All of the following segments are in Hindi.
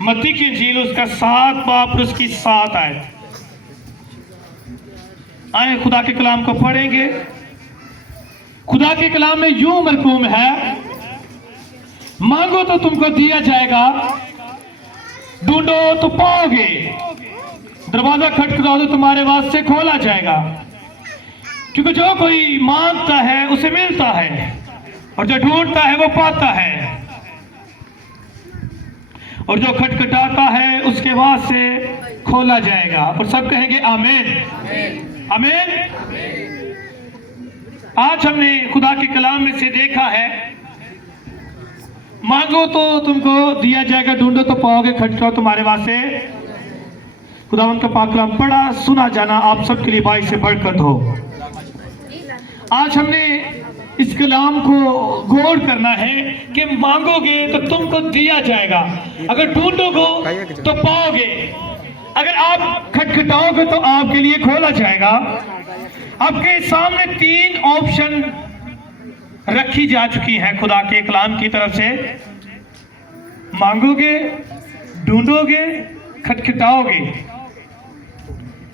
मत्ती की इंजील उसका 7 बाब और उसकी 7 आयत। आए खुदा के कलाम को पढ़ेंगे। खुदा के कलाम में यूं मरकूम है, मांगो तो तुमको दिया जाएगा, ढूंढो तो पाओगे, दरवाजा खटखटाओ तो तुम्हारे वास्ते खोला जाएगा। क्योंकि जो कोई मांगता है उसे मिलता है, और जो ढूंढता है वो पाता है, और जो खटखटाता है उसके वास्ते खोला जाएगा। और सब कहेंगे आमीन आमीन। आज हमने खुदा के कलाम में से देखा है, मांगो तो तुमको दिया जाएगा, ढूंढो तो पाओगे, खटखटाओ तुम्हारे वास्ते। खुदावंद का पाक कलाम पढ़ा सुना जाना आप सबके लिए भाई से बढ़कर हो। आज हमने इस कलाम को गौर करना है कि मांगोगे तो तुमको दिया जाएगा, अगर ढूंढोगे तो पाओगे, अगर आप खटखटाओगे तो आपके लिए खोला जाएगा। आपके सामने 3 ऑप्शन रखी जा चुकी है खुदा के कलाम की तरफ से। मांगोगे, ढूंढोगे, खटखटाओगे।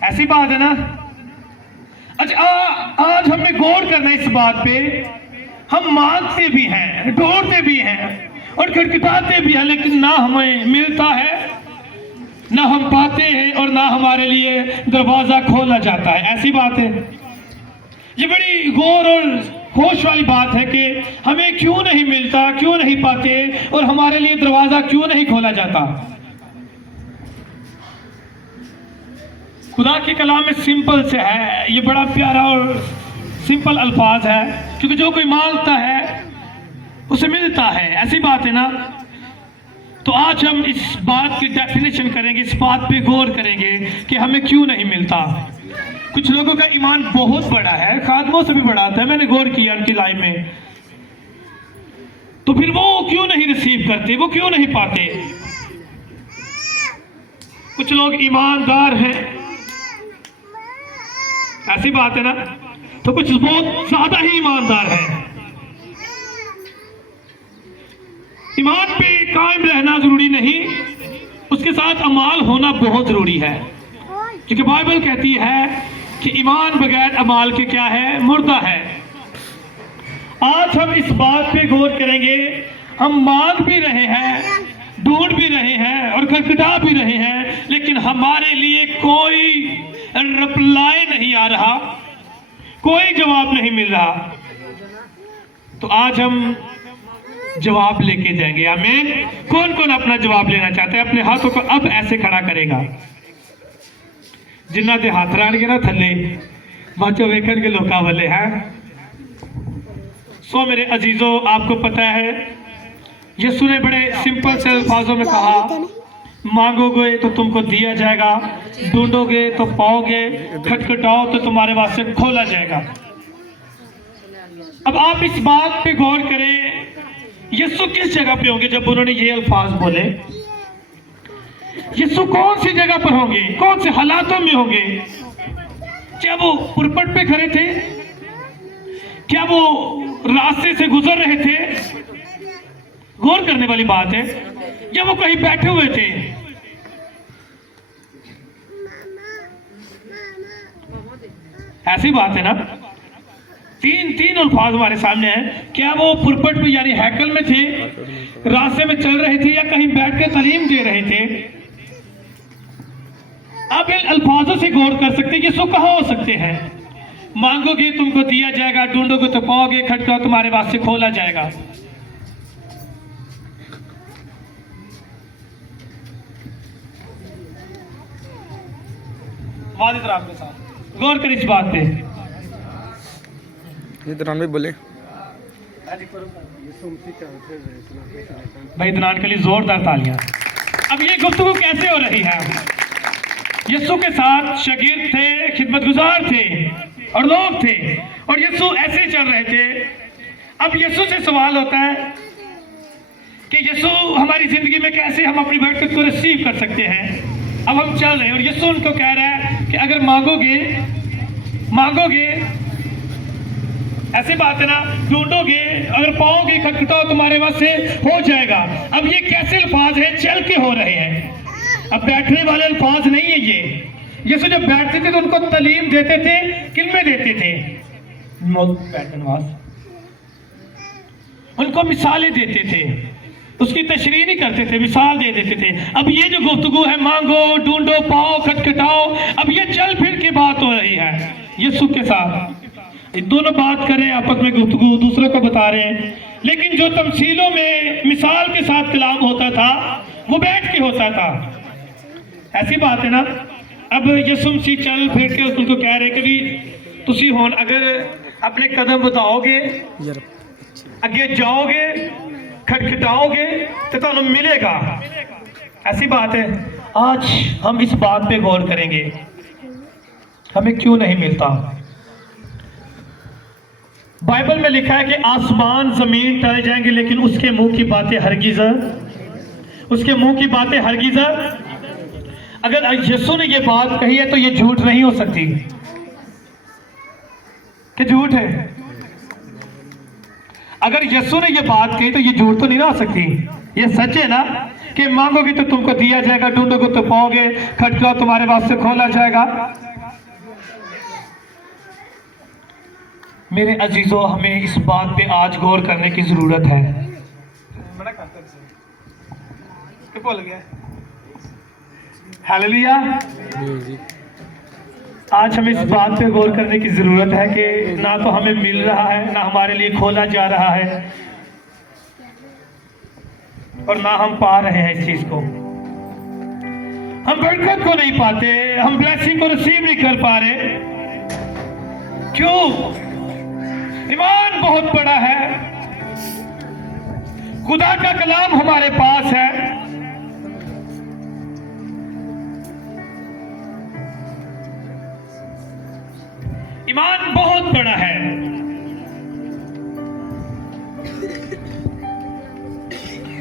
ऐसी बात है ना। अच्छा, आज हमें गौर करना है इस बात पे। हम मांगते भी हैं, ढूंढते भी हैं और खटखटाते भी हैं, लेकिन ना हमें मिलता है, ना हम पाते हैं, और ना हमारे लिए दरवाजा खोला जाता है। ऐसी बात है। ये बड़ी गौर और होश वाली बात है कि हमें क्यों नहीं मिलता, क्यों नहीं पाते, और हमारे लिए दरवाजा क्यों नहीं खोला जाता। खुदा के कलाम में सिंपल से है, ये बड़ा प्यारा और सिंपल अल्फाज है, क्योंकि जो कोई मांगता है उसे मिलता है। ऐसी बात है ना। तो आज हम इस बात की डेफिनेशन करेंगे, इस बात पे गौर करेंगे कि हमें क्यों नहीं मिलता। कुछ लोगों का ईमान बहुत बड़ा है, खादमों से भी बड़ा था, मैंने गौर किया उनकी लाइफ में। तो फिर वो क्यों नहीं रिसीव करते, वो क्यों नहीं पाते। कुछ लोग ईमानदार हैं, ऐसी बात है ना। तो कुछ बहुत ज्यादा ही ईमानदार है। ईमान पे कायम रहना जरूरी नहीं, उसके साथ अमाल होना बहुत जरूरी है, क्योंकि बाइबल कहती है कि ईमान बगैर अमाल के क्या है, मुर्दा है। आज हम इस बात पे गौर करेंगे। हम मांग भी रहे हैं, ढूंढ भी रहे हैं और खटखटा भी रहे हैं, लेकिन हमारे लिए कोई रिप्लाई नहीं आ रहा, कोई जवाब नहीं मिल रहा। तो आज हम जवाब लेके जाएंगे। आमीन। कौन कौन अपना जवाब लेना चाहते हैं, अपने हाथों को अब ऐसे खड़ा करेगा। जिन्ना दे हाथ राणगे ना थले बाचो वेखन के लोका वाले हैं। सो मेरे अजीजों, आपको पता है यीशु ने बड़े सिंपल से अल्फाजों में कहा, मांगोगे तो तुमको दिया जाएगा, ढूंढोगे तो पाओगे, खटखटाओ तो तुम्हारे वास्ते खोला जाएगा। अब आप इस बात पे गौर करें, यीशु किस जगह पे होंगे जब उन्होंने ये अल्फाज बोले। यीशु कौन सी जगह पर होंगे, कौन से हालातों में होंगे। क्या वो पुरपट पे खड़े थे, क्या वो रास्ते से गुजर रहे थे, गौर करने वाली बात है, या वो कहीं बैठे हुए थे। ऐसी बात है ना। तीन अल्फाज हमारे सामने हैं। क्या वो पुरपट में यानी हैकल में थे, रास्ते में चल रहे थे, या कहीं बैठ के तालीम दे रहे थे। आप इन अल्फाजों से गौर कर सकते हैं, यीशु कहाँ हो सकते हैं। मांगोगे तुमको दिया जाएगा, ढूंढोगे तो पाओगे, खटखटाओ तुम्हारे वास्ते खोला जाएगा। के साथ गौर कर इस बात पे। ये दरान में बोले भाई, दरान के लिए जोरदार तालियां। अब ये गुफ्तगू कैसे हो रही है। यीशु के साथ शागिर्द थे, खिदमतगुजार थे और लोग थे, और यीशु ऐसे चल रहे थे। अब यीशु से सवाल होता है कि यीशु हमारी जिंदगी में कैसे हम अपनी बरकत को रिसीव कर सकते हैं। अब हम चल रहे हैं और यीशु उनको कह रहा है कि अगर मांगोगे, ऐसी बात है ना, ढूंढोगे, अगर पाओगे पाओगे, खटखटाओ तुम्हारे वश से हो जाएगा। अब ये कैसे अल्फाज हैं? चल के हो रहे हैं, अब बैठने वाले अल्फाज नहीं है ये। यीशु जब बैठते थे तो उनको तालीम देते थे, किल्मे देते थे, उनको मिसालें देते थे, उसकी तशरीह नहीं करते थे, मिसाल दे देते थे। अब ये जो गुफ्तगू है, मांगो, ढूंढो, पाओ, खटखटाओ, अब ये चल फिर के बात हो रही है यीशु के साथ। दोनों बात कर रहे हैं, आपस में गुफ्तगू, दूसरों को बता रहे हैं। लेकिन जो तमसीलों में मिसाल के साथ कलाम होता था वो बैठ के होता था। ऐसी बात है ना। अब यीशु मसीह चल फिर के उनको कह रहे कि भी तुसी होन अगर अपने कदम बताओगे, अगे जाओगे, खटखटाओगे तो तुहानू मिलेगा। ऐसी बात है। आज हम इस बात पे गौर करेंगे, हमें क्यों नहीं मिलता। बाइबल में लिखा है कि आसमान जमीन टल जाएंगे लेकिन उसके मुंह की बातें हरगिज़, उसके मुंह की बातें हरगिज़। अगर यीशु ने ये बात कही है तो ये झूठ नहीं हो सकती। कि झूठ है? अगर यीशु ने ये बात कही तो ये झूठ तो नहीं ना हो सकती। ये सच है ना कि मांगोगे तो तुमको दिया जाएगा, ढूंढोगे तो पाओगे, खटखटाओ तुम्हारे वास्ते खोला जाएगा। मेरे अजीजों, हमें इस बात पे आज गौर करने की जरूरत है। हालेलुया। आज हमें इस बात पे गौर करने की जरूरत है कि ना तो हमें मिल रहा है, ना हमारे लिए खोला जा रहा है, और ना हम पा रहे हैं इस चीज को। हम बरकत को नहीं पाते, हम ब्लेसिंग को रिसीव नहीं कर पा रहे। क्यों? ईमान बहुत बड़ा है, खुदा का कलाम हमारे पास है, ईमान बहुत बड़ा है,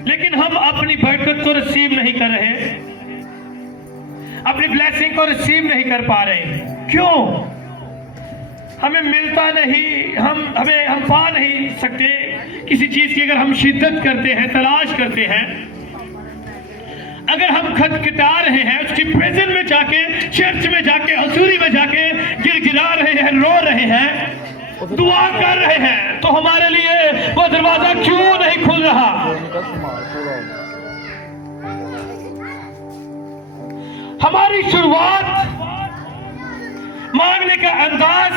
लेकिन हम अपनी बरकत को रिसीव नहीं कर रहे, अपनी ब्लेसिंग को रिसीव नहीं कर पा रहे। क्यों? हमें मिलता नहीं, हम पा नहीं सकते किसी चीज की। अगर हम शिद्दत करते हैं, तलाश करते हैं, अगर हम खटखटा रहे हैं, उसकी प्रेजेंस में जाके, चर्च में जाके, हजूरी में जाके गिड़गिड़ा रहे हैं, रो रहे हैं, दुआ कर रहे हैं, तो हमारे लिए वो दरवाजा क्यों नहीं खुल रहा? हमारी शुरुआत, मांगने का अंदाज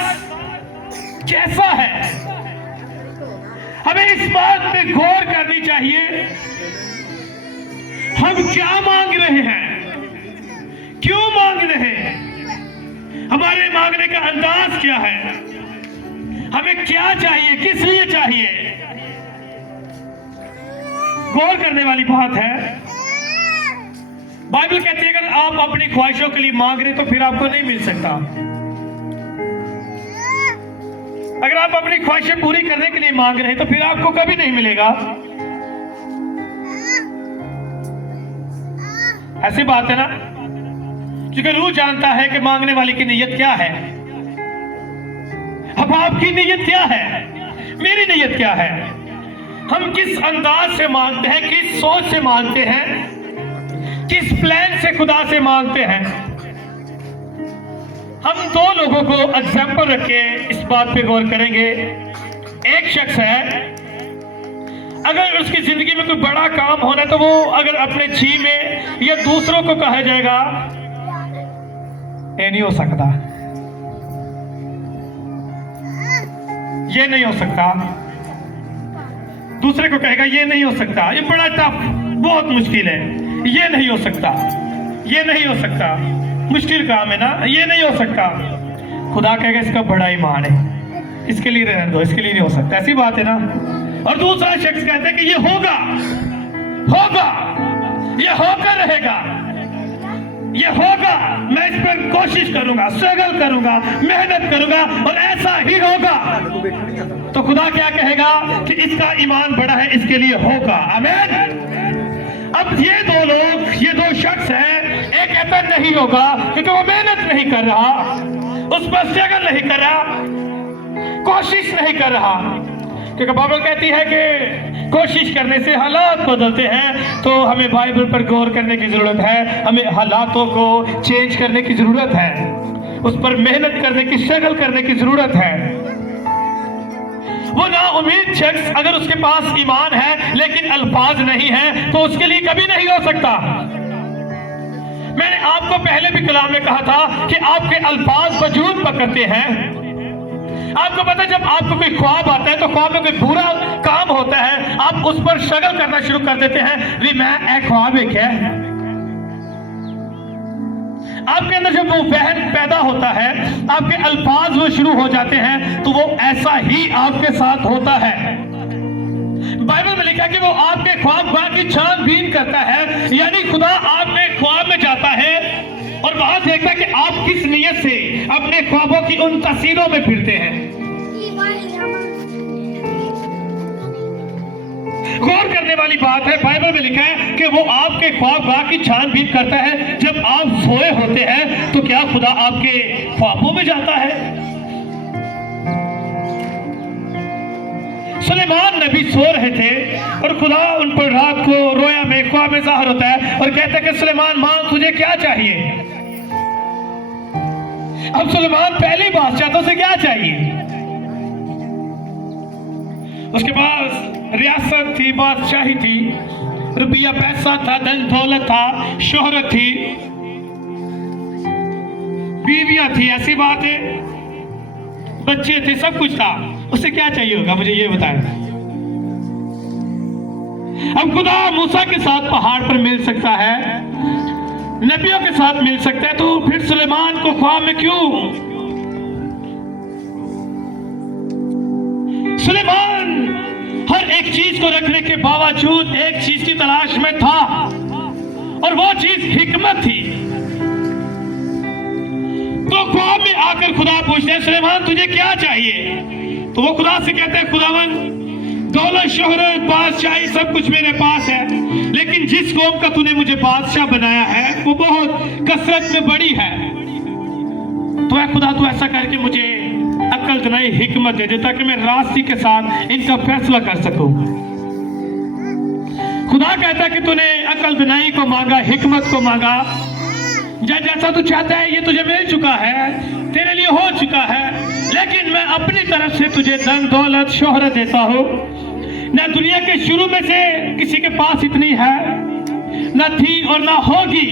कैसा है? हमें इस बात पे गौर करनी चाहिए, हम क्या मांग रहे हैं, क्यों मांग रहे हैं, हमारे मांगने का अंदाज क्या है, हमें क्या चाहिए, किस लिए चाहिए। गौर करने वाली बात है। बाइबल कहती है अगर आप अपनी ख्वाहिशों के लिए मांग रहे तो फिर आपको नहीं मिल सकता। अगर आप अपनी ख्वाहिशें पूरी करने के लिए मांग रहे हैं तो फिर आपको कभी नहीं मिलेगा। ऐसी बात है ना। क्योंकि रूह जानता है कि मांगने वाले की नीयत क्या है। अब आपकी नीयत क्या है, मेरी नीयत क्या है, हम किस अंदाज से मांगते हैं, किस सोच से मांगते हैं, किस प्लान से खुदा से मांगते हैं। हम दो लोगों को एग्जाम्पल रख के इस बात पे गौर करेंगे। एक शख्स है, अगर उसकी जिंदगी में कोई बड़ा काम होना तो वो अगर अपने जी में या दूसरों को कहा जाएगा ये नहीं हो सकता, ये नहीं हो सकता, दूसरे को कहेगा ये नहीं हो सकता, ये बड़ा टफ, बहुत मुश्किल है, ये नहीं हो सकता, ये नहीं हो सकता, मुश्किल काम है ना, ये नहीं हो सकता। खुदा कहेगा इसका बड़ा ईमान है, इसके लिए रहने दो, इसके लिए नहीं हो सकता। ऐसी बात है ना। और दूसरा शख्स कहता है कि ये होगा, होगा, ये होकर रहेगा, ये होगा, मैं इस पर कोशिश करूंगा, स्ट्रगल करूंगा, मेहनत करूंगा और ऐसा ही होगा। तो खुदा क्या कहेगा कि इसका ईमान बड़ा है, इसके लिए होगा। आमीन। अब ये दो लोग, ये दो शख्स हैं, एक कहता नहीं होगा क्योंकि वो मेहनत नहीं कर रहा, उस पर स्ट्रगल नहीं कर रहा, कोशिश नहीं कर रहा, क्योंकि बाइबल कहती है कि कोशिश करने से हालात बदलते हैं। तो हमें बाइबल पर गौर करने की जरूरत है, हमें हालातों को चेंज करने की जरूरत है, उस पर मेहनत करने की, स्ट्रगल करने की जरूरत है। वो नाउम्मीद शख्स अगर उसके पास ईमान है लेकिन अल्फाज नहीं है तो उसके लिए कभी नहीं हो सकता। मैंने आपको पहले भी कलाम में कहा था कि आपके अल्फाज वजूद पकड़ते हैं। आपको पता है जब आपको कोई ख्वाब आता है तो ख्वाब में कोई बुरा काम होता है, आप उस पर स्ट्रगल करना शुरू कर देते हैं। भी मैं एक ख्वाब एक है, आपके अंदर जब वो वहन पैदा होता है, आपके अल्फाज वो शुरू हो जाते हैं, तो वो ऐसा ही आपके साथ होता है। बाइबल में लिखा कि वो आपके ख्वाब की छानबीन करता है, यानी खुदा आपके ख्वाब में जाता है और वहां देखता है कि आप किस नियत से अपने ख्वाबों की उन तस्वीरों में फिरते हैं। गौर करने वाली बात है, बाइबल में लिखा है कि वो आपके ख्वाब की छानबीन करता है। जब आप सोए होते हैं तो क्या खुदा आपके ख्वाबों में जाता है? सुलेमान नबी सो रहे थे और खुदा उन पर रात को रोया में, ख्वाब में ज़ाहिर होता है और कहता है कि सुलेमान मांग, तुझे क्या चाहिए? अब सुलेमान पहली बादशाह तो उसे क्या चाहिए? उसके पास रियासत थी, बादशाही थी, रुपया पैसा था, धन दौलत था, शोहरत थी, बीवियां थी, ऐसी बात है, बच्चे थे, सब कुछ था। उसे क्या चाहिए होगा, मुझे ये बताएं। अब खुदा मूसा के साथ पहाड़ पर मिल सकता है, नबियों के साथ मिल सकता है, तो फिर सुलेमान को ख्वाब में क्यों? सुलेमान हर एक चीज को रखने के बावजूद एक चीज की तलाश में था और वो चीज हिकमत थी। तो ख्वाब में आकर खुदा पूछते हैं, सुलेमान तुझे क्या चाहिए? तो वो खुदा से कहते हैं, खुदावन दौलत, शोहरत, बादशाही सब कुछ मेरे पास है, लेकिन जिस कौम का तूने मुझे बादशाह बनाया है वो बहुत कसरत में बड़ी है। तो है खुदा, तू ऐसा करके मुझे अक्ल दिलाई, हिकमत दे दे, ताकि मैं रास्ते के साथ इनका फैसला कर सकूं। खुदा कहता है कि तूने अक्ल दिलाई को मांगा, हिकमत को मांगा, जैसा तू चाहता है ये तुझे मिल चुका है, तेरे लिए हो चुका है, लेकिन मैं अपनी तरफ से तुझे धन दौलत शोहरत देता हूं। ना दुनिया के शुरू में से किसी के पास इतनी है, ना थी और ना होगी।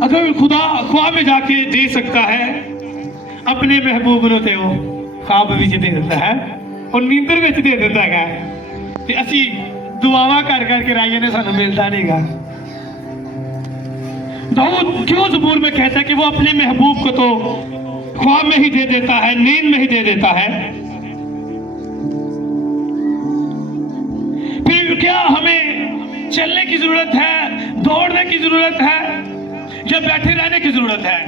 अगर खुदा ख्वाब में जाके दे सकता है अपने महबूब नु, ते वो ख्वाब भी दे देता है और नींदर में दे देता है। ते असी दुआवा कर करके राइए ने सानू मिलता नहीं गा। दाऊद क्यों ज़बूर में कहता है कि वो अपने महबूब को तो ख्वाब में ही दे देता है, नींद में ही दे देता है। फिर क्या हमें चलने की जरूरत है, दौड़ने की जरूरत है, या बैठे रहने की जरूरत है?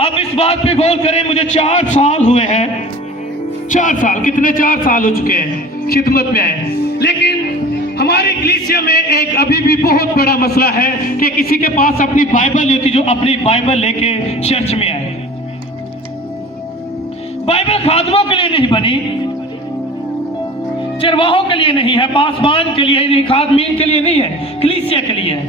अब इस बात पे गौर करें। मुझे 4 साल हुए हैं, 4 साल, कितने 4 साल हो चुके हैं खिदमत में आए, लेकिन हमारी कलीसिया में एक अभी भी बहुत बड़ा मसला है कि किसी के पास अपनी बाइबल नहीं होती जो अपनी बाइबल लेके चर्च में आए। बाइबल खादमों के लिए नहीं बनी, चरवाहों के लिए नहीं है, पासबान के लिए नहीं, खादमीन के लिए नहीं है, कलीसिया के लिए है।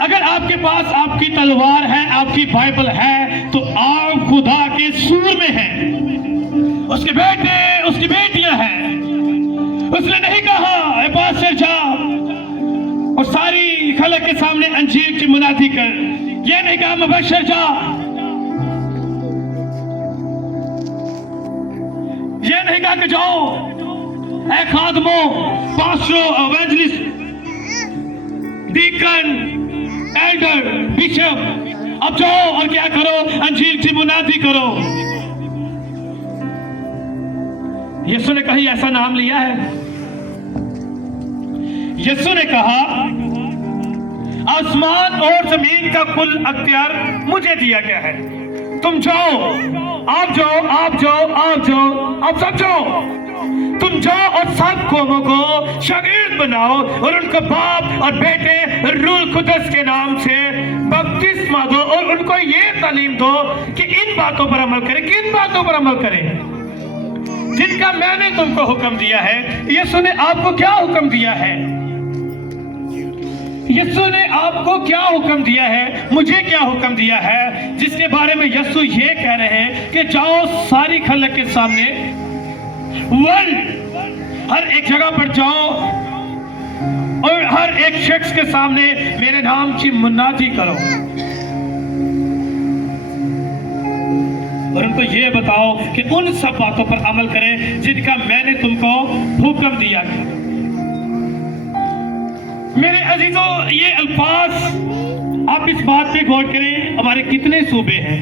अगर आपके पास आपकी तलवार है, आपकी बाइबल है, तो आप खुदा के सूर में हैं, उसके बेटे, उसकी बेटियां हैं। उसने नहीं कहा ए पास से जा और सारी खलक के सामने अंजीर की मुनादी कर, ये नहीं कहा मुबश्शिर जा, ये नहीं कहा कि जाओ ए खादमो, पास्टरो, एवेंजलिस्ट, डीकन, एल्डर, बिशप, अब जाओ और क्या करो, अंजीर की मुनादी करो। यीशु ने कहीं ऐसा नाम लिया है? यीशु ने कहा आसमान और जमीन का कुल अख्तियार मुझे दिया गया है, तुम जाओ, आप जाओ, आप जाओ, आप जाओ, आप सब जाओ, तुम जाओ और सब कौमों को शागिर्द बनाओ और उनको बाप और बेटे रूह कुदस के नाम से बपतिस्मा दो और उनको ये तालीम दो कि इन बातों पर अमल करें। किन बातों पर अमल करें? जिनका मैंने तुमको हुक्म दिया है। यीशु ने आपको क्या हुक्म दिया है? यीशु ने आपको क्या हुक्म दिया है? मुझे क्या हुक्म दिया है? जिसके बारे में यीशु ये कह रहे हैं कि जाओ सारी खलक के सामने, वर्ल्ड हर एक जगह पर जाओ और हर एक शख्स के सामने मेरे नाम की मुनादी करो और उनको ये बताओ कि उन सब बातों पर अमल करें जिनका मैंने तुमको हुक्म दिया है। मेरे अजीजों, ये अल्फाज आप इस बात पे गौर करें, हमारे कितने सूबे हैं?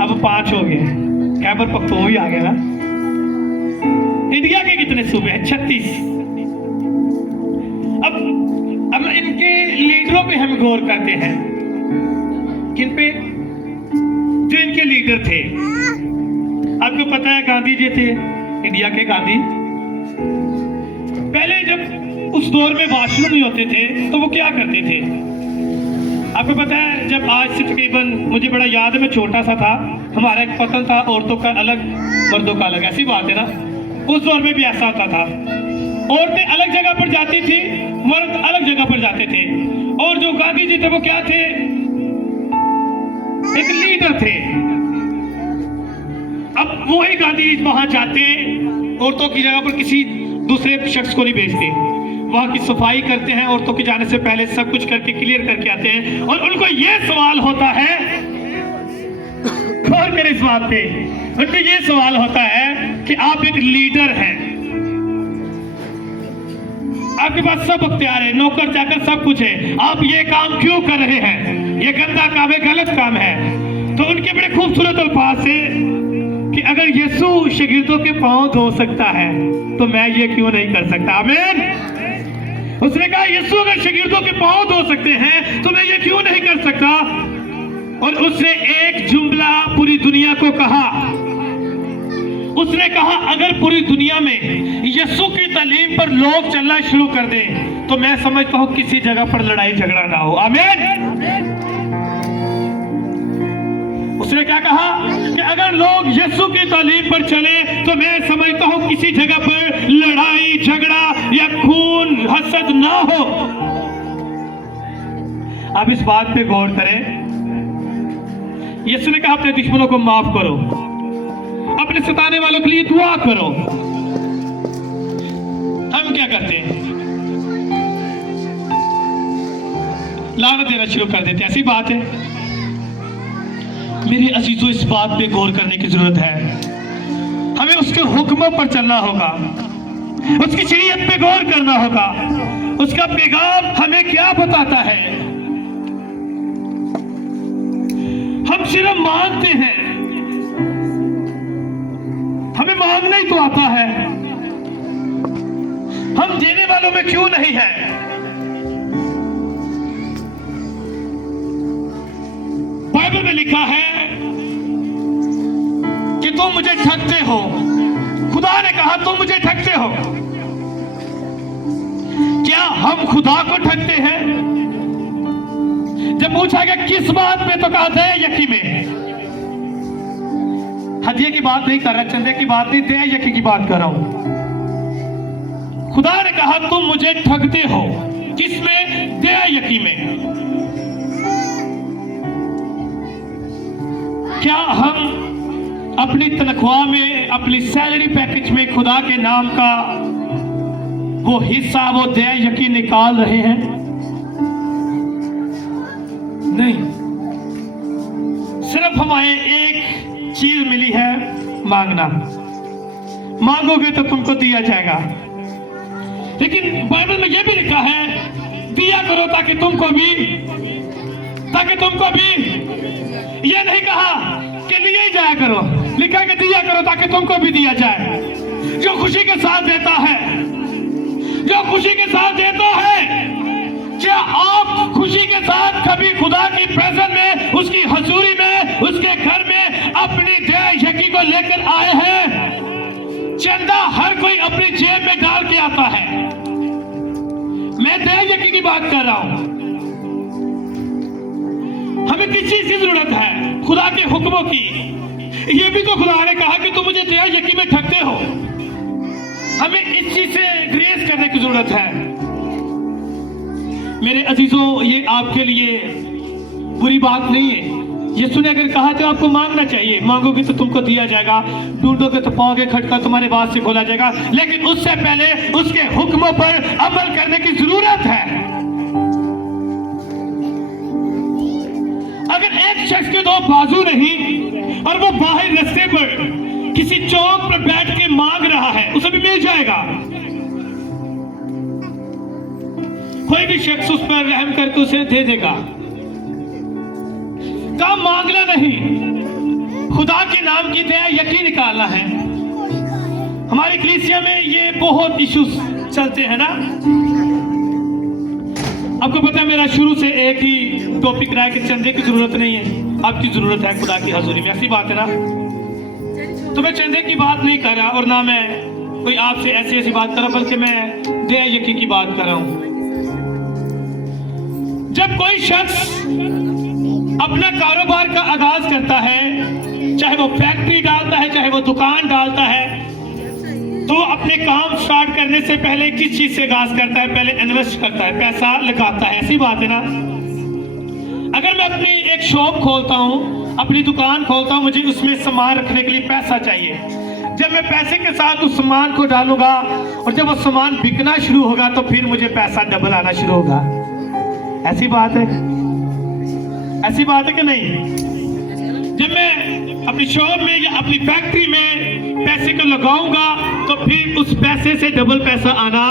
अब 5 हो गए। खैबर पख्तूनख्वा आ गया ना। इंडिया के कितने सूबे हैं? 36। अब इनके लीडरों पे हम गौर करते हैं। किन पे? जो इनके लीडर थे। आपको पता है गांधी जी थे, इंडिया के गांधी। पहले जब उस दौर में वॉशरूम नहीं होते थे तो वो क्या करते थे? आपको पता है, जब आज से तकरीबन, मुझे बड़ा याद है, मैं छोटा सा था, हमारा एक पतन था, औरतों का अलग मर्दों का अलग, ऐसी बात है ना। उस दौर में भी ऐसा होता था, औरतें अलग जगह पर जाती थी, मर्द अलग जगह पर जाते थे। और जो गांधी जी थे वो क्या थे? एक लीडर थे। अब वही गांधी जी वहां जाते, औरतों की जगह पर किसी दूसरे शख्स को नहीं भेजते, वहां की सफाई करते हैं, औरतों के जाने से पहले सब कुछ करके क्लियर करके आते हैं। और उनको ये सवाल होता है, गौर करें इस बात पे, उनको ये सवाल होता है कि आप एक लीडर हैं, आपके पास सब अख्तियार है, नौकर चाकर सब कुछ है, आप ये काम क्यों कर रहे हैं? ये गंदा काम है, गलत काम है। तो उनके बड़े खूबसूरत अल्फाज है कि अगर यीशु शागिर्दों के पांव धो सकता है तो मैं ये क्यों नहीं कर सकता? आमीन। उसने कहा यीशु अगर शागिर्दों के पांव धो सकते हैं तो मैं ये क्यों नहीं कर सकता? और उसने एक जुमला पूरी दुनिया को कहा। उसने कहा अगर पूरी दुनिया में यीशु की तालीम पर लोग चलना शुरू कर दें तो मैं समझता हूं किसी जगह पर लड़ाई झगड़ा ना हो। आमीन। उसने क्या कहा कि अगर लोग यीशु की तालीम पर चले तो मैं समझता हूं किसी जगह पर लड़ाई झगड़ा या खून हसद ना हो। अब इस बात पे गौर करें, यीशु ने कहा अपने दुश्मनों को माफ करो, अपने सताने वालों के लिए दुआ करो। हम क्या करते हैं? लानत देना शुरू कर देते हैं। ऐसी बात है। मेरे अजीजों, इस बात पे गौर करने की जरूरत है। हमें उसके हुक्मों पर चलना होगा, उसकी शरीयत पे गौर करना होगा, उसका पैगाम हमें क्या बताता है। हम सिर्फ मानते हैं, हमें मांगना ही तो आता है, हम देने वालों में क्यों नहीं है? बाइबल में लिखा है कि तुम मुझे ठगते हो। खुदा ने कहा तुम मुझे ठगते हो। क्या हम खुदा को ठगते हैं? जब पूछा गया किस बात में तो कहा दे यकी में। हदिये की बात नहीं कर रहा, चंदे की बात नहीं, दे यकी की बात कर रहा हूं। खुदा ने कहा तुम मुझे ठगते हो। किसमें? दे यकी में। क्या हम अपनी तनख्वाह में, अपनी सैलरी पैकेज में खुदा के नाम का वो हिस्सा, वो दे यकीन निकाल रहे हैं? नहीं। सिर्फ हमें एक चीज मिली है, मांगना। मांगोगे तो तुमको दिया जाएगा। लेकिन बाइबल में यह भी लिखा है दिया करो ताकि तुमको भी ये नहीं कहा कि लिए ही जाया करो, लिखा कि दिया करो ताकि तुमको भी दिया जाए। जो खुशी के साथ देता है, जो खुशी के साथ देता है, क्या आप खुशी के साथ कभी खुदा की प्रेजेंस में, उसकी हजूरी में, उसके घर में अपनी दया यकी को लेकर आए हैं? चंदा हर कोई अपनी जेब में डाल के आता है। मैं दया यकी की बात कर रहा हूं। हमें किस चीज की जरूरत है? खुदा के हुक्मों की। ये भी तो खुदा ने कहा कि तुम मुझे दया यकीन में ठगते हो। हमें इस चीज से ग्रेस करने की जरूरत है। मेरे अजीजों, ये आपके लिए बुरी बात नहीं है। यीशु ने अगर कहा तो आपको मांगना चाहिए। मांगोगे तो तुमको दिया जाएगा, ढूंढोगे तो पाओगे, खटका तुम्हारे बात से खोला जाएगा। लेकिन उससे पहले उसके हुक्मों पर अमल करने की जरूरत है। अगर एक शख्स के दो बाजू नहीं और वो बाहर रास्ते पर किसी चौक पर बैठ के मांग रहा है, उसे भी मिल जाएगा। कोई भी शख्स उस पर रहम करके उसे दे देगा। काम मांगना नहीं, खुदा के नाम की दया यकीन निकालना है। हमारी कलीसिया में ये बहुत इश्यूज चलते हैं ना। आपको पता है, मेरा शुरू से एक ही टॉपिक रहा है कि चंदे की जरूरत नहीं है, आपकी जरूरत है खुदा की हजूरी में। ऐसी बात है ना। तो मैं चंदे की बात नहीं कर रहा और ना मैं कोई आपसे ऐसी ऐसी बात कर रहा, बल्कि मैं दया यकीन की बात कर रहा हूं। जब कोई शख्स अपना कारोबार का आगाज करता है, चाहे वो फैक्ट्री डालता है, चाहे वो दुकान डालता है, तो वो अपने काम स्टार्ट करने से पहले किस चीज से आगाज करता है? पहले इन्वेस्ट करता है, पैसा लगाता है। ऐसी बात है ना। अगर मैं अपनी एक शॉप खोलता हूं, अपनी दुकान खोलता हूं, मुझे उसमें सामान रखने के लिए पैसा चाहिए। जब मैं पैसे के साथ उस सामान को डालूंगा और जब वो सामान बिकना शुरू होगा तो फिर मुझे पैसा डबल आना शुरू होगा। ऐसी बात है, ऐसी बात है कि नहीं? जब मैं अपनी शॉप में या अपनी फैक्ट्री में पैसे को लगाऊंगा तो फिर उस पैसे से डबल पैसा आना।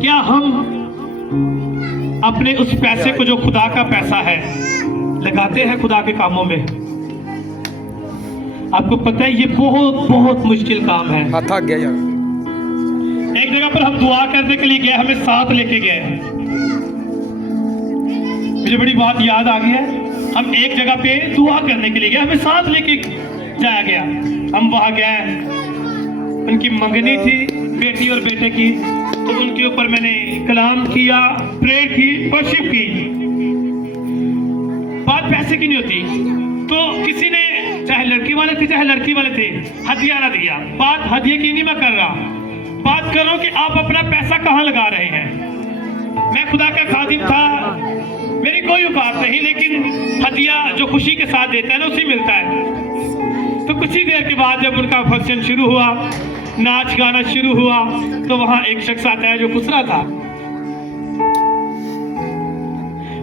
क्या हम अपने उस पैसे को, जो खुदा का पैसा है, लगाते हैं खुदा के कामों में? आपको पता है ये बहुत बहुत मुश्किल काम है। थक गया यार। एक जगह पर हम दुआ करने के लिए गए, हमें साथ लेके गए। मुझे बड़ी बात याद आ गई है। हम एक जगह पे दुआ करने के लिए गए, हमें साथ लेके जाया गया। हम वहां गए, उनकी मंगनी थी बेटी और बेटे की, तो उनके ऊपर मैंने कलाम किया, प्रेयर की, वर्शिप की। बात पैसे की नहीं होती। तो किसी ने, चाहे लड़की वाले थे चाहे लड़की वाले थे, हदिया ना दिया। बात हदिये की नहीं मैं कर रहा, बात करो कि आप अपना पैसा कहाँ लगा रहे हैं। मैं खुदा का खादिम था, मेरी कोई औकात नहीं, लेकिन हदिया जो खुशी के साथ देता है ना, उसी मिलता है। तो कुछ ही देर के बाद जब उनका फंक्शन शुरू हुआ, नाच गाना शुरू हुआ, तो वहां एक शख्स आता है जो खुसरा था।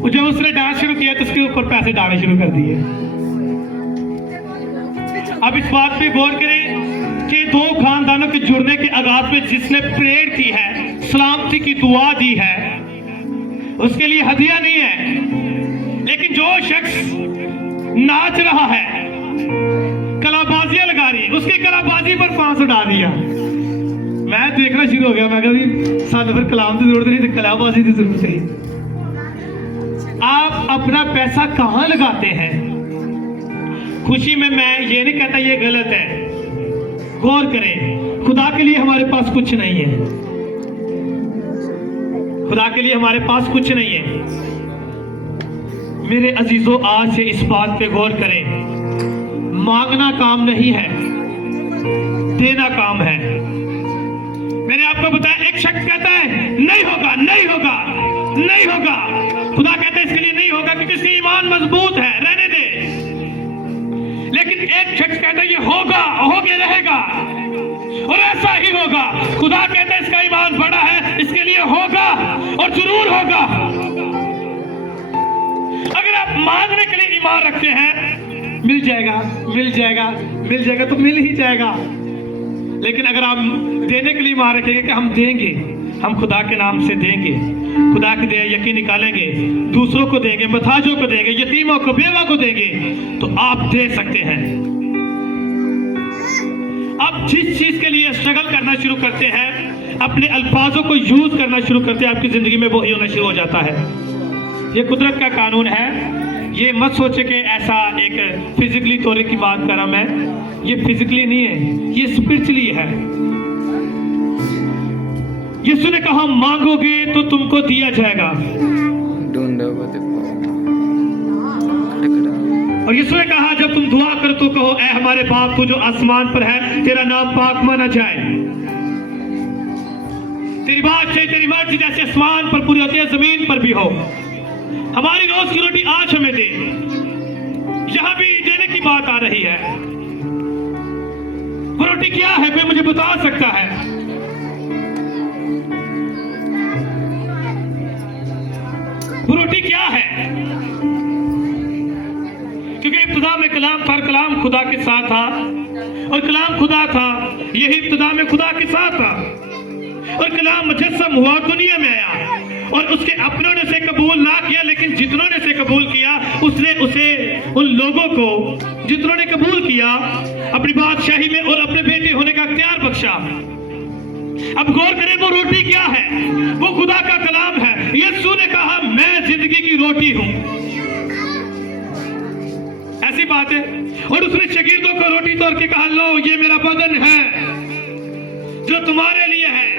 जब उसने डांस शुरू किया तो उसके ऊपर पैसे डालने शुरू कर दिए। अब इस बात पे गौर करें कि दो खानदानों के जुड़ने के आगाज में जिसने प्रेयर की है, सलामती की दुआ दी है, उसके लिए हदिया नहीं है। लेकिन जो शख्स नाच रहा है, कलाबाजियां लगा रही है, उसकी कलाबाजी पर 500 डाल दिया। मैं देखना शुरू हो गया, मैं कभी साल भर कलाम की जरूरत नहीं थी, कलाबाजी की जरूरत है। आप अपना पैसा कहां लगाते हैं? खुशी में मैं ये नहीं कहता ये गलत है, गौर करें। खुदा के लिए हमारे पास कुछ नहीं है, खुदा के लिए हमारे पास कुछ नहीं है। मेरे अजीजों, आज से इस बात पे गौर करें। मांगना काम नहीं है, देना काम है। मैंने आपको बताया, एक शख्स कहता है नहीं होगा, नहीं होगा, नहीं होगा। खुदा कहता है इसके लिए नहीं होगा क्योंकि इसका ईमान मजबूत है, रहने दे। लेकिन एक शख्स कहता है ये होगा, होके रहेगा और ऐसा ही होगा। खुदा कहता है इसका ईमान बड़ा है, इसके लिए होगा और जरूर होगा। अगर आप मांगने के लिए ईमान रखते हैं, मिल जाएगा, मिल जाएगा, मिल जाएगा, तो मिल ही जाएगा। लेकिन अगर आप देने के लिए ईमान रखेंगे कि हम देंगे, हम खुदा के नाम से देंगे, खुदा के दे यकीन निकालेंगे, दूसरों को देंगे, मथाजों को देंगे, यतीमों को, बेवा को देंगे, तो आप दे सकते हैं। आप जिस चीज के लिए स्ट्रगल करना शुरू करते हैं, अपने अल्फाजों को यूज करना शुरू करते हैं, आपकी जिंदगी में वो ही होना शुरू हो जाता है। ये कुदरत का कानून है। ये मत सोचे कि ऐसा एक फिजिकली तौर की बात कर रहा मैं, ये फिजिकली नहीं है, ये स्पिरिचुअली है। यीशु ने कहा मांगोगे तो तुमको दिया जाएगा, और यीशु ने कहा जब तुम दुआ करो तो कहो, ऐ हमारे बाप तू जो आसमान पर है, तेरा नाम पाक माना जाए, तेरी बात चाहिए, तेरी मर्जी जैसे आसमान पर पूरी होती है जमीन पर भी हो। हमारी रोज की रोटी आज हमें दे। यहां भी देने की बात आ रही है। वो रोटी क्या है, कोई मुझे बता सकता है? वो रोटी क्या है? क्योंकि इब्तिदा में कलाम था, कलाम खुदा के साथ था, और कलाम खुदा था, यही इब्तिदा में खुदा के साथ था, और कलाम मुजस्सम हुआ, दुनिया में आया, और उसके अपनों ने से कबूल ना किया, लेकिन जितनों ने से कबूल किया उसने उसे, उन लोगों को जितनों ने कबूल किया, अपनी बादशाही में और अपने बेटे होने का इख्तियार बख्शा। अब गौर करें वो रोटी क्या है? वो खुदा का कलाम है। यीशु ने कहा मैं जिंदगी की रोटी हूं। ऐसी बात है। और उसने शागिर्दों को रोटी तोड़ के कहा लो ये मेरा बदन है जो तुम्हारे लिए है।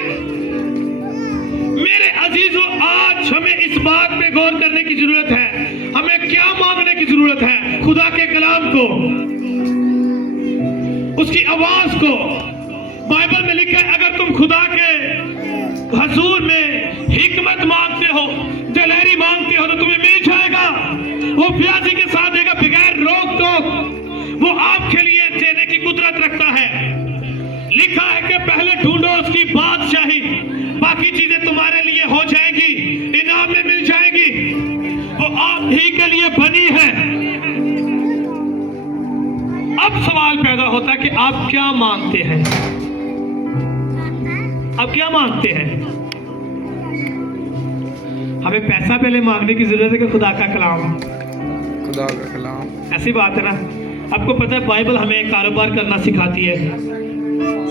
मेरे अजीजों, आज हमें इस बात पे गौर करने की जरूरत है, हमें क्या मांगने की जरूरत है? खुदा के कलाम को, उसकी आवाज को। बाइबल में लिखा है अगर तुम खुदा के हजूर में हिकमत मांगते हो, दलेरी मांगते हो, तो तुम्हें मिल जाएगा। वो प्यासी के साथ देगा बगैर रोक टोक। वो आपके लिए देने की कुदरत रखता है। लिखा है कि पहले ढूंढो उसकी बादशाही, बाकी चीजें तुम्हारे लिए हो जाएंगी, इनाम में मिल जाएंगी। वो आप ही के लिए बनी है। अब सवाल पैदा होता है कि आप क्या मांगते हैं? आप क्या मांगते हैं? हमें पैसा पहले मांगने की जरूरत है कि खुदा का कलाम? खुदा का कलाम। ऐसी बात है ना। आपको पता है बाइबल हमें कारोबार करना सिखाती है,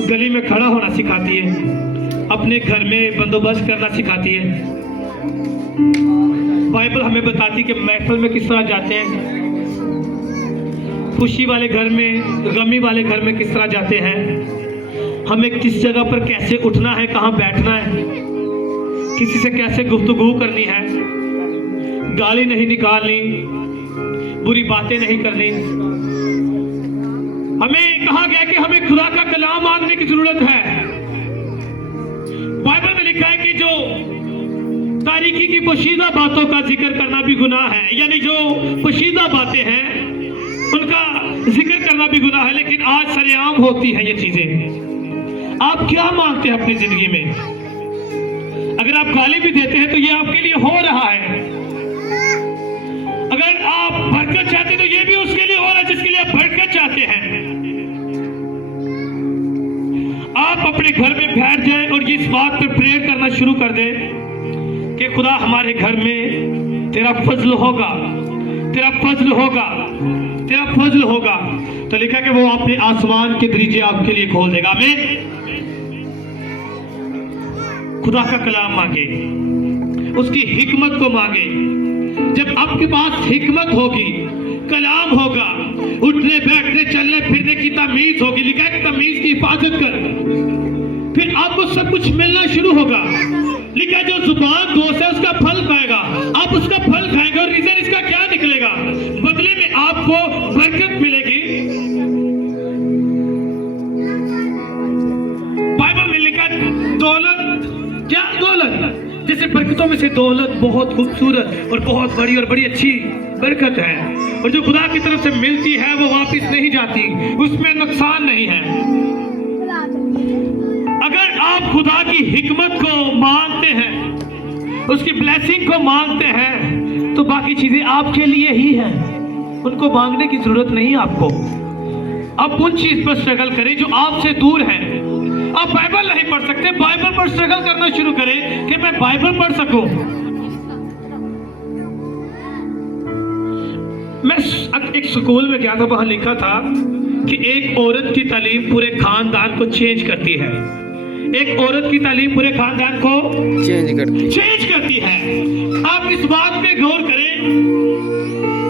गली में खड़ा होना सिखाती है, अपने घर में बंदोबस्त करना सिखाती है। बाइबल हमें बताती है कि महफिल में किस तरह जाते हैं, खुशी वाले घर में, गमी वाले घर में किस तरह जाते हैं, हमें किस जगह पर कैसे उठना है, कहाँ बैठना है, किसी से कैसे गुफ्तगू करनी है, गाली नहीं निकालनी, बुरी बातें नहीं करनी। हमें कहा गया कि हमें खुदा का कलाम मांगने की जरूरत है। बाइबल में लिखा है कि जो तारीकी की पोशीदा बातों का जिक्र करना भी गुनाह है, यानी जो पोशीदा बातें हैं उनका जिक्र करना भी गुनाह है, लेकिन आज सरेआम होती है ये चीजें। आप क्या मांगते हैं अपनी जिंदगी में? अगर आप गाली भी देते हैं तो ये आपके लिए हो रहा है। अगर आप बरकत चाहते हैं तो ये भी उसके लिए हो रहा है जिसके लिए आप बरकत चाहते हैं। आप अपने घर में बैठ जाएं और इस बात पर प्रेयर करना शुरू कर दें कि खुदा हमारे घर में तेरा फजल होगा, तेरा फजल होगा, तेरा फजल होगा। तो लिखा कि वो अपने आसमान के दरीजे आपके लिए खोल देगा। आमीन। खुदा का कलाम मांगे, उसकी हिकमत को मांगे। जब आपके पास हिकमत होगी, कलाम होगा, उठने बैठने चलने फिरने की तमीज होगी, लिखा है तमीज की हिफाजत कर, फिर आपको सब कुछ मिलना शुरू होगा। लिखा जो जुबान दोस्त है उसका फल पाएगा, आप उसका फल खाएंगे। और रीजन इसका क्या निकलेगा? बदले में आपको बरकत मिलेगी। बाइबल में लिखा दौलत, क्या दौलत? जैसे बरकतों में से दौलत बहुत खूबसूरत और बहुत बड़ी और बड़ी अच्छी बरकत है, और जो खुदा की तरफ से मिलती है वो वापस नहीं जाती, उसमें नुकसान नहीं है। अगर आप खुदा की हिकमत को मांगते हैं, उसकी ब्लेसिंग को मांगते हैं, तो बाकी चीजें आपके लिए ही हैं, उनको मांगने की जरूरत नहीं आपको। आप उन चीज पर स्ट्रगल करें जो आपसे दूर है। आप बाइबल नहीं पढ़ सकते, बाइबल पर स्ट्रगल करना शुरू करें कि मैं बाइबल पढ़ सकूं। मैं एक स्कूल में गया था, वहां लिखा था कि एक औरत की तालीम पूरे खानदान को चेंज करती है। एक औरत की तालीम पूरे खानदान को चेंज करती है। आप इस बात पे गौर करें,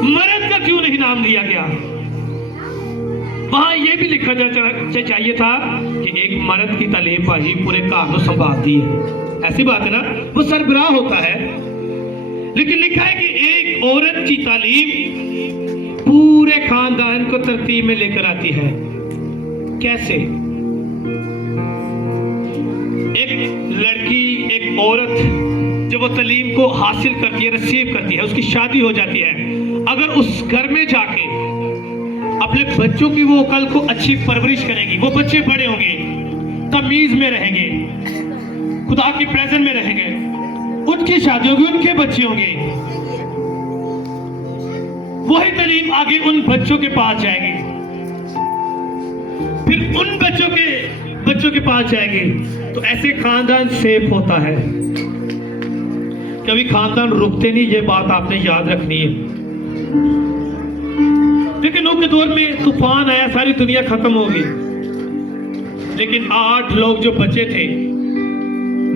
मर्द का क्यों नहीं नाम दिया गया? वहां यह भी लिखा चाहिए था कि एक मर्द की तालीम पाजी पूरे काम को संभालती है। ऐसी बात है ना, वो सरबराह होता है। लेकिन लिखा है कि औरत की तालीम पूरे खानदान को तरतीब में लेकर आती है। कैसे? एक लड़की, एक औरत जब वो तालीम को हासिल करती है, रिसीव करती है, उसकी शादी हो जाती है, अगर उस घर में जाके अपने बच्चों की वो कल को अच्छी परवरिश करेगी, वो बच्चे बड़े होंगे, तमीज में रहेंगे, खुदा की प्रेजेंस में रहेंगे, उनकी शादी होगी, उनके बच्चे होंगे, वही तालीम आगे उन बच्चों के पास जाएगी, फिर उन बच्चों के पास जाएंगे। तो ऐसे खानदान सेफ होता है। कभी खानदान रुकते नहीं, ये बात आपने याद रखनी है। लेकिन नूह के दौर में तूफान आया, सारी दुनिया खत्म हो गई, लेकिन 8 लोग जो बचे थे,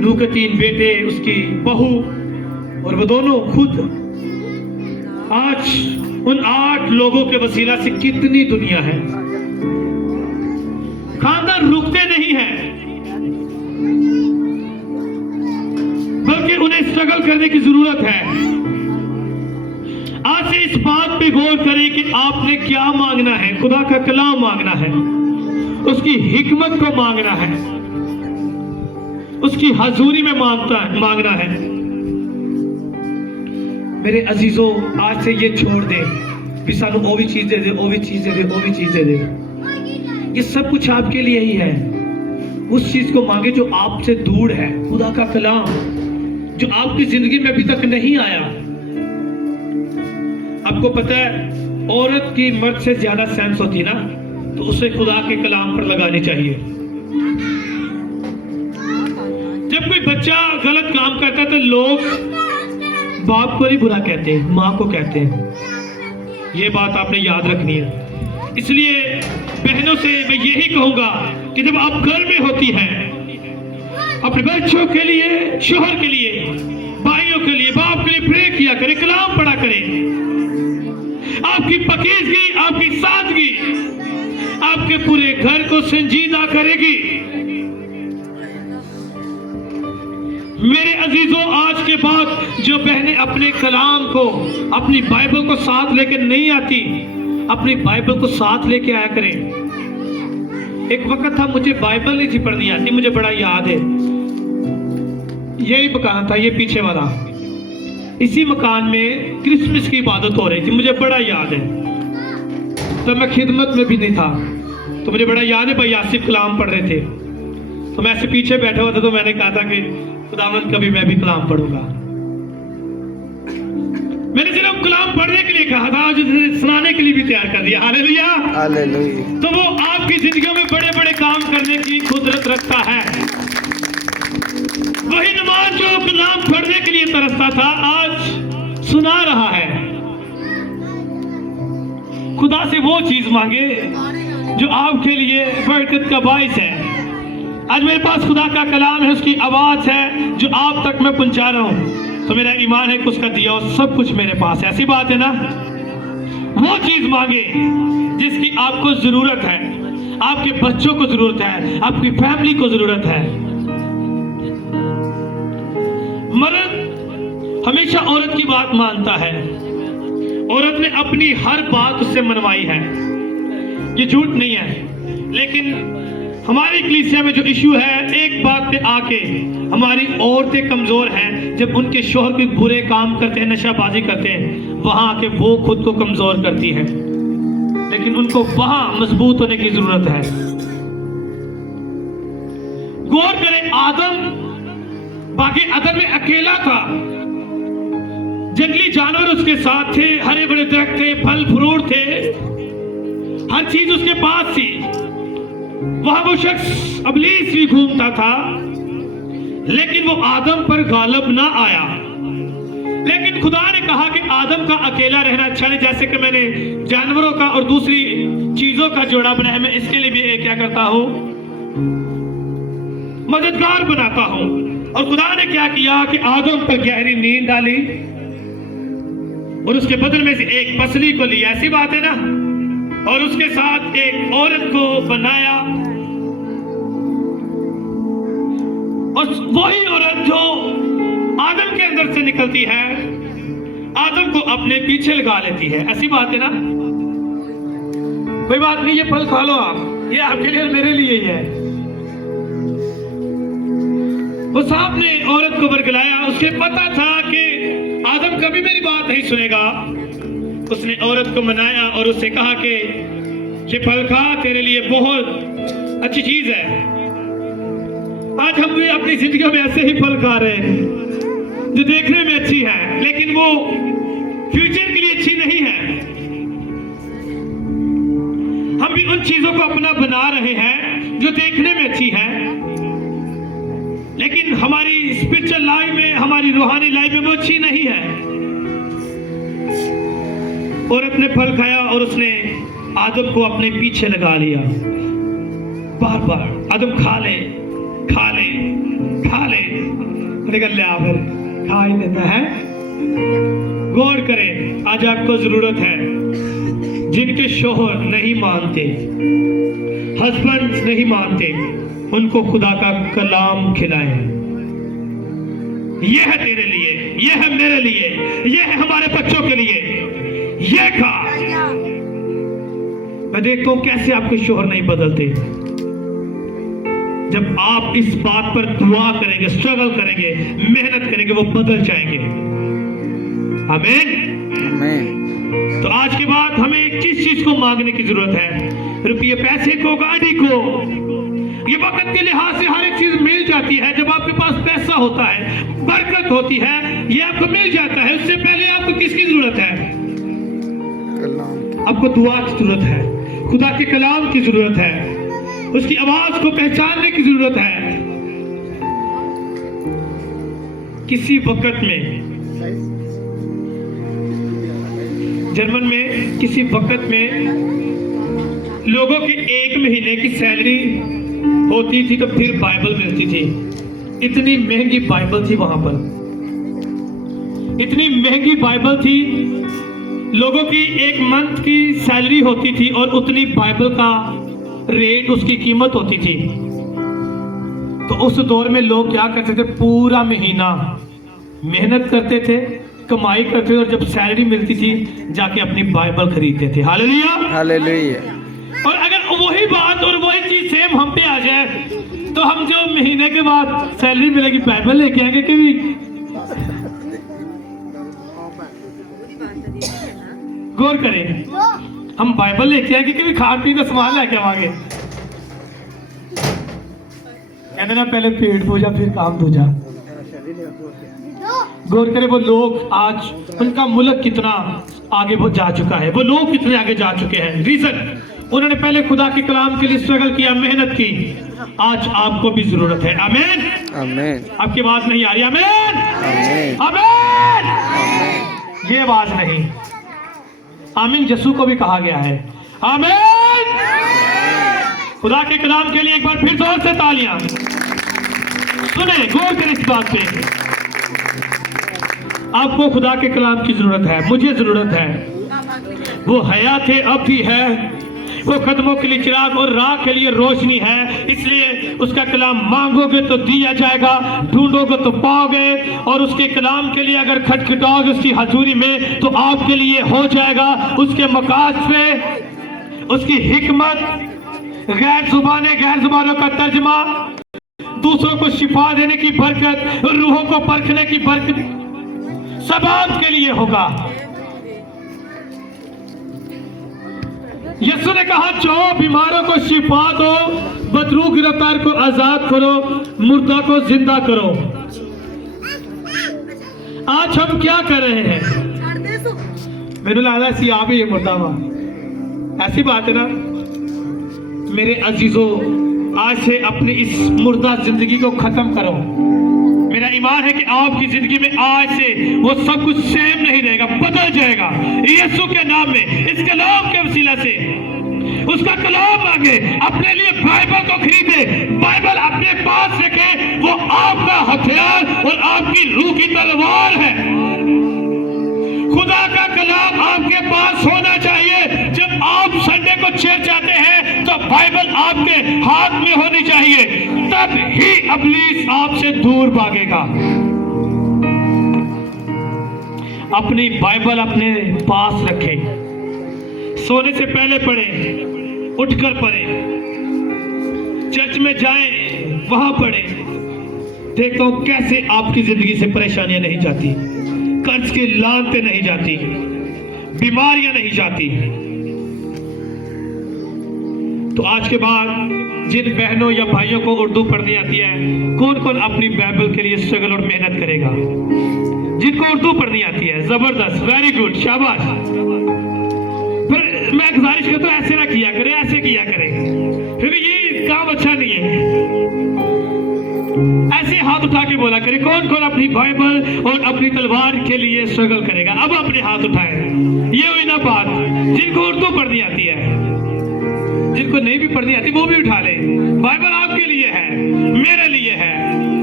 नूह के 3 बेटे, उसकी बहू और वो दोनों खुद, आज उन 8 लोगों के वसीला से कितनी दुनिया है। खानदान रुकते नहीं हैं, बल्कि उन्हें स्ट्रगल करने की जरूरत है। आज से इस बात पे गौर करें कि आपने क्या मांगना है। खुदा का कलाम मांगना है, उसकी हिकमत को मांगना है, उसकी हजूरी में मांगना है। मेरे अजीजों, आज से ये छोड़ दे कि सानू वो भी चीज दे दे, वो भी चीज दे दे, वो भी चीज दे दे। ये सब कुछ आपके लिए ही है। उस चीज को मांगे जो आपसे दूर है। खुदा का कलाम जो आपकी जिंदगी में अभी तक नहीं आया। आपको पता है, औरत की मर्द से ज्यादा सेंस होती है ना, तो उसे खुदा के कलाम पर लगानी चाहिए। जब कोई बच्चा गलत काम करता है तो लोग बाप को नहीं बुरा कहते, माँ को कहते हैं। ये बात आपने याद रखनी है। इसलिए बहनों से मैं यही कहूंगा कि जब आप घर में होती हैं, अपने बच्चों के लिए, शोहर के लिए, भाइयों के लिए, बाप के लिए प्रे किया करें, कलाम पढ़ा करें। आपकी पकीजगी, आपकी सादगी आपके पूरे घर को संजीदा करेगी। मेरे अजीजों, आज के बाद जो बहनें अपने कलाम को, अपनी बाइबल को साथ लेकर नहीं आती, अपनी बाइबल को साथ लेके आया करें। एक वक्त था मुझे बाइबल नहीं थी पढ़नी आती, मुझे बड़ा याद है। यही मकान था, ये पीछे वाला, इसी मकान में क्रिसमस की इबादत हो रही थी, मुझे बड़ा याद है। तो मैं खिदमत में भी नहीं था, तो मुझे बड़ा याद है भाई आसिफ कलाम पढ़ रहे थे, तो मैं ऐसे पीछे बैठा हुआ था। तो मैंने कहा था कि खुदावंद कभी मैं भी कलाम पढ़ूंगा। मैंने सिर्फ कलाम पढ़ने के लिए कहा था, आज सुनाने के लिए भी तैयार कर दिया। Hallelujah, hallelujah. तो वो आपकी जिंदगी में बड़े बड़े काम करने की कुदरत रखता है। वही नमाज जो कलाम पढ़ने के लिए तरसता था, आज सुना रहा है। खुदा से वो चीज मांगे जो आपके लिए बरकत का बाइस है। आज मेरे पास खुदा का कलाम है, उसकी आवाज है जो आप तक मैं पहुंचा रहा हूं। तो मेरा ईमान है कि उसका दिया और सब कुछ मेरे पास है। ऐसी बात है ना? वो चीज मांगे जिसकी आपको जरूरत है, आपके बच्चों को जरूरत है, आपकी फैमिली को जरूरत है। मर्द हमेशा औरत की बात मानता है। औरत ने अपनी हर बात उससे मनवाई है, ये झूठ नहीं है। लेकिन हमारी कलीसिया में जो इशू है, एक बात पे आके हमारी औरतें कमजोर हैं। जब उनके शौहर के बुरे काम करते हैं, नशाबाजी करते हैं, वहां आके वो खुद को कमजोर करती है। लेकिन उनको वहां मजबूत होने की जरूरत है। गौर करें, आदम बाकी अदम में अकेला था, जंगली जानवर उसके साथ थे, हरे भरे दरख्त थे, फल फ्रूट थे, हर चीज उसके पास थी। वहां वो शख्स इब्लीस भी घूमता था, लेकिन वो आदम पर गालिब ना आया। लेकिन खुदा ने कहा कि आदम का अकेला रहना अच्छा नहीं। जैसे कि मैंने जानवरों का और दूसरी चीजों का जोड़ा बनाया, मैं इसके लिए भी क्या करता हूं, मददगार बनाता हूं। और खुदा ने क्या किया कि आदम पर गहरी नींद डाली और उसके बदल में से एक पसली को लिया। ऐसी बात है ना? और उसके साथ एक औरत को बनाया, और वही औरत जो आदम के अंदर से निकलती है, आदम को अपने पीछे लगा लेती है। ऐसी बात है ना? कोई बात नहीं, ये फल खा लो आप, ये आपके लिए और मेरे लिए ही है। वो सांप ने औरत को बरगलाया, उसे पता था कि आदम कभी मेरी बात नहीं सुनेगा। उसने औरत को मनाया और उससे कहा कि ये फल खा, तेरे लिए बहुत अच्छी चीज है। आज हम भी अपनी जिंदगियों में ऐसे ही फल खा रहे हैं जो देखने में अच्छी है, लेकिन वो फ्यूचर के लिए अच्छी नहीं है। हम भी उन चीजों को अपना बना रहे हैं जो देखने में अच्छी है, लेकिन हमारी स्पिरिचुअल लाइफ में, हमारी रूहानी लाइफ में वो अच्छी नहीं है। औरत ने फल खाया और उसने आदम को अपने पीछे लगा लिया। बार बार आदम खा ले खा ले खा ले, निकल ले, फिर खा ही लेता है। गौर करें, आज आपको जरूरत है जिनके शोहर नहीं मानते, हस्बैंड नहीं मानते, उनको खुदा का कलाम खिलाएं। यह है तेरे लिए, यह है मेरे लिए, यह है हमारे बच्चों के लिए। यह खा। मैं देखता हूं कैसे आपके शोहर नहीं बदलते। जब आप इस बात पर दुआ करेंगे, स्ट्रगल करेंगे, मेहनत करेंगे, वो बदल जाएंगे। आमीन। आमीन। तो आज के बाद हमें किस चीज को मांगने की जरूरत है? रुपये, पैसे को, गाड़ी को। ये वक्त के लिहाज से हर एक चीज मिल जाती है। जब आपके पास पैसा होता है, बरकत होती है, ये आपको मिल जाता है। उससे पहले आपको किसकी जरूरत है? आपको दुआ की जरूरत है, खुदा के कलाम की जरूरत है, उसकी आवाज को पहचानने की जरूरत है। किसी वक्त में जर्मन में, किसी वक्त में लोगों की 1 महीने की सैलरी होती थी तो फिर बाइबल मिलती थी। इतनी महंगी बाइबल थी वहां पर, इतनी महंगी बाइबल थी। लोगों की 1 मंथ की सैलरी होती थी और उतनी बाइबल का रेट, उसकी कीमत होती थी। तो उस दौर में लोग क्या करते थे? पूरा महीना मेहनत करते थे, कमाई करते थे, और जब सैलरी मिलती थी जाके अपनी बाइबल खरीदते थे। Hallelujah, hallelujah. और अगर वही बात और वही चीज सेम हम पे आ जाए तो हम जो महीने के बाद सैलरी मिलेगी बाइबल लेके आएंगे कि भी? गौर करें, हम बाइबल लेके आएंगे कि भी खान पीने का सामान लेके आवांगे? कहते ना, पहले पेट पूजा फिर काम दूजा। गौर करें, वो लोग आज, उनका मुल्क कितना आगे वो जा चुका है, वो लोग कितने आगे जा चुके हैं। रीजन, उन्होंने पहले खुदा के कलाम के लिए स्ट्रगल किया, मेहनत की। आज आपको भी जरूरत है। आमीन। आमीन। आपकी आवाज नहीं आ रही? आमीन, आमीन। आमीन। ये आवाज नहीं। आमीन यीशु को भी कहा गया है। आमीन। खुदा के कलाम के लिए एक बार फिर जोर से तालियां। सुने, गौर करें इस बात पे। आपको खुदा के कलाम की जरूरत है, मुझे जरूरत है। वो हयात है, अब भी है। वो कदमों के लिए चिराग और राह के लिए रोशनी है। इसलिए उसका कलाम मांगोगे तो दिया जाएगा, ढूंढोगे तो पाओगे, और उसके कलाम के लिए अगर खटखटाओगे उसकी हजूरी में तो आपके लिए हो जाएगा। उसके मकासद, उसकी हिकमत, गैर जुबानों का तर्जमा, दूसरों को शिफा देने की बरकत, रूहों को परखने की बरकत, सब आपके लिए होगा। यीशु ने कहा, जो बीमारों को शिफा दो, बदरू गिरफ्तार को आजाद करो, मुर्दा को जिंदा करो। आज हम क्या कर रहे हैं? मेरे लाला सी आप ही मुर्दा वहां, ऐसी बात है ना मेरे अजीजों। आज से अपनी इस मुर्दा जिंदगी को खत्म करो। मेरा ईमान है कि आपकी जिंदगी में आज से वो सब कुछ सेम नहीं रहेगा, बदल जाएगा यीशु के नाम में। इस कलाम के वसीला से उसका कलाम मांगे, अपने लिए बाइबल को खरीदे, बाइबल अपने पास रखे। वो आपका हथियार और आपकी रूह की तलवार है। खुदा का कलाम आपके पास होना चाहिए। जब आप संडे को चर्च जाते हैं तो बाइबल आपके हाथ में होनी चाहिए, तब ही इब्लीस आपसे दूर भागेगा। अपनी बाइबल अपने पास रखें, सोने से पहले पढ़ें, उठकर पढ़ें, चर्च में जाएं, वहां पढ़ें। देखता हूं कैसे आपकी जिंदगी से परेशानियां नहीं जाती, कर्ज की लानतें नहीं जाती, बीमारियां नहीं जाती। तो आज के बाद जिन बहनों या भाइयों को उर्दू पढ़नी आती है, कौन कौन अपनी बाइबल के लिए स्ट्रगल और मेहनत करेगा? जिनको उर्दू पढ़नी आती है, जबरदस्त, वेरी गुड, शाबाश। फिर मैं गुजारिश करता हूं ऐसे ना किया करें, ऐसे किया करें, क्योंकि ये काम अच्छा नहीं है। ऐसे हाथ उठा के बोला करें, कौन कौन अपनी बाइबल और अपनी तलवार के लिए स्ट्रगल करेगा? अब अपने हाथ उठाएं। ये हुई ना बात। जिनको उर्दू पढ़नी आती है, जिनको नहीं भी पढ़नी आती वो भी उठा ले। बाइबल आपके लिए है, मेरे लिए है।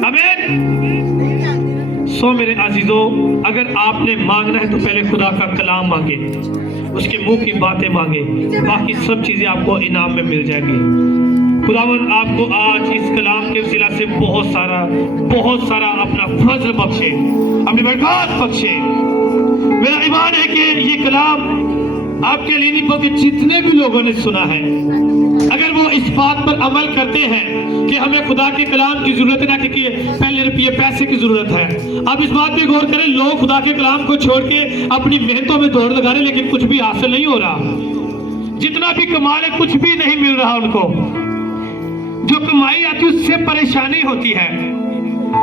आमीन। सो मेरे अजीजों, अगर आपने मांगना है तो पहले खुदा का कलाम मांगे, उसके मुंह की बातें मांगे, बाकी सब चीजें आपको इनाम में मिल जाएंगी। खुदावंद आपको आज इस कलाम के वसीला से बहुत सारा अपना फजल बख्शे, अपनी बरकत बख्शे। मेरा ईमान है कि ये कलाम आपके लिए नहीं बल्कि जितने भी लोगों ने सुना है, अगर वो इस बात पर अमल करते हैं कि हमें खुदा के कलाम की जरूरत है, ना कि पहले रुपये पैसे की जरूरत है। आप इस बात पे गौर करें, लोग खुदा के कलाम को छोड़ के अपनी मेहनतों में दौड़ लगा रहे, लेकिन कुछ भी हासिल नहीं हो रहा। जितना भी कमा ले कुछ भी नहीं मिल रहा उनको। जो कमाई आती है उससे परेशानी होती है।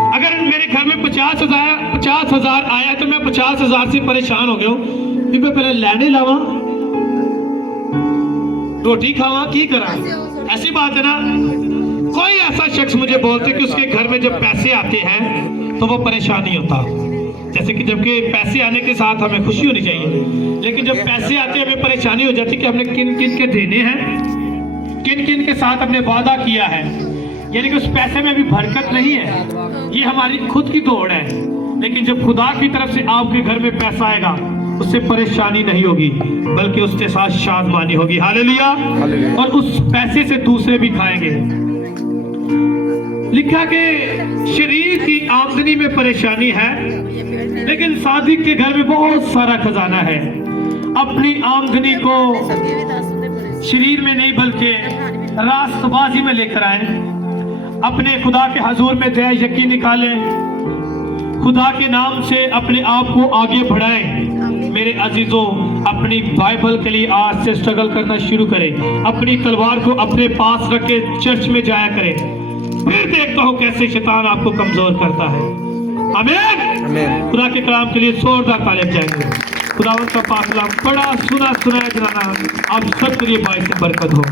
अगर मेरे घर में 50,000 आया तो मैं 50,000 से परेशान हो गया हूँ। मैं पहले लैंडे लावा, रोटी खावा, की करा, ऐसी बात है ना। कोई ऐसा शख्स मुझे बोलते कि उसके घर में जब पैसे आते हैं तो वो परेशान नहीं होता। जैसे कि जबकि पैसे आने के साथ हमें खुशी होनी चाहिए, लेकिन जब पैसे आते हैं हमें परेशानी हो जाती है कि हमने किन किन के देने हैं, किन किन के साथ हमने वादा किया है। यानी कि उस पैसे में भी बरकत नहीं है, ये हमारी खुद की दौड़ है। लेकिन जब खुदा की तरफ से आपके घर में पैसा आएगा, उससे परेशानी नहीं होगी, बल्कि उसके साथ शादमानी होगी। हालेलुया। और उस पैसे से दूसरे भी खाएंगे। लिखा कि शरीर की आमदनी में परेशानी है, लेकिन सादिक के घर में बहुत सारा खजाना है। अपनी आमदनी को शरीर में नहीं बल्कि रास्तबाजी में लेकर आए। अपने खुदा के हजूर में दया यकीन निकालें, खुदा के नाम से अपने आप को आगे बढ़ाएं। मेरे अजीजों, अपनी बाइबल के लिए आज से स्ट्रगल करना शुरू करें। अपनी तलवार को अपने पास रख के चर्च में जाया करें। फिर देखता हूं कैसे शैतान आपको कमजोर करता है। आमीन। खुदा के कलाम के लिए जोरदार तालियां जाएंगे। खुदावंद का पाक कलाम बड़ा सुना है जनाना, आप सब के लिए बाइस से बरकत हो।